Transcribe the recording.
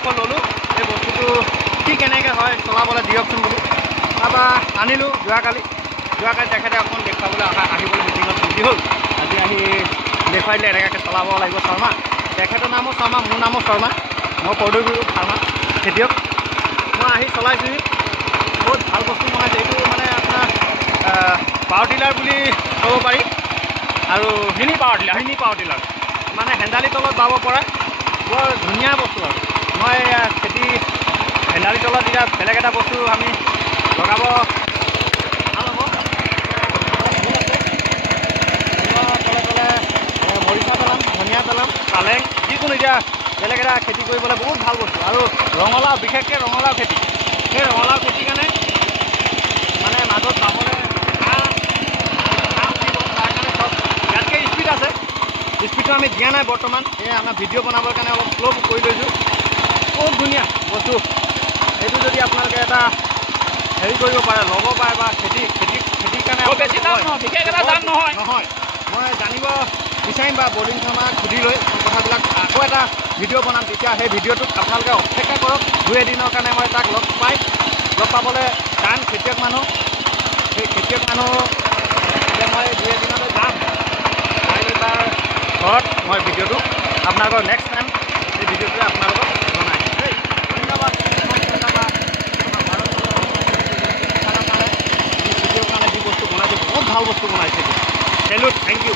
পৰামৰ্শ ল'লোঁ এই বস্তুটো কি কেনেকৈ হয় চলাবলৈ দিয়কচোন বুলি। তাৰপৰা আনিলোঁ যোৱাকালি তেখেতে অকণ দেখুৱাবলৈ আহিবলৈ মিটিঙত বিজি হ'ল। আজি আহি দেখুৱাই দিলে এনেকৈ চলাব লাগিব শৰ্মা। তেখেতৰ নামো শৰ্মা, মোৰ নামো শৰ্মা। মই পৰদৈগুৰি ফাৰ্মাৰ খেতিয়ক। মই আহি চলাইছোঁহি। বহুত ভাল বস্তু বনাইছে। এইটো মানে আপোনাৰ পাৱাৰ টিলাৰ বুলি ক'ব পাৰি, আৰু মিনি পাৱাৰ টিলাৰ মানে হেন্দালি তলত বাব পৰা বৰ ধুনীয়া বস্তু। আৰু মই খেতি হেন্দালি তলত এতিয়া বেলেগ এটা বস্তু আমি লগাব ভাল হ'ব। তলে তলে মৰিচা পেলাম, ধনিয়া পেলাম, পালেং, যিকোনো এতিয়া বেলেগ এটা খেতি কৰিবলৈ বহুত ভাল বস্তু। আৰু ৰঙালাও, বিশেষকৈ ৰঙালাও খেতি, সেই ৰঙালাও খেতিৰ কাৰণে মানে মাজত পাবলৈ তাৰ কাৰণে চব ইয়াতকৈ স্পীড আছে। স্পীডটো আমি দিয়া নাই বৰ্তমান, এই আমাৰ ভিডিঅ' বনাবৰ কাৰণে অলপ শ্ল' কৰি লৈছোঁ। বহুত ধুনীয়া বস্তু। এইটো যদি আপোনালোকে এটা হেৰি কৰিব পাৰে, ল'ব পাৰে বা খেতিৰ কাৰণে বেছি দাম নহয়, বিশেষ এটা দাম নহয়। মই জানিব বিচাৰিম বা বলিং ফাৰ্মাক সুধি লৈ কথাবিলাক আকৌ এটা ভিডিঅ' বনাম। তেতিয়া সেই ভিডিঅ'টোত আপোনালোকে অপেক্ষা কৰক। 2-এদিনৰ কাৰণে মই তাক লগ পাবলৈ টান খেতিয়ক মানুহ। সেই খেতিয়ক মানুহ এতিয়া মই 2-এদিনলৈ যাম, যাই লৈ তাৰ ঘৰত মই ভিডিঅ'টো আপোনালোকৰ নেক্সট টাইম এই ভিডিঅ'টোৱে আপোনালোকক জনাই দেই। ধন্যবাদ। আমাৰ ভাৰত কাৰণে যি বস্তু বনাইছে, বহুত ভাল বস্তু বনাইছে। Salute, thank U.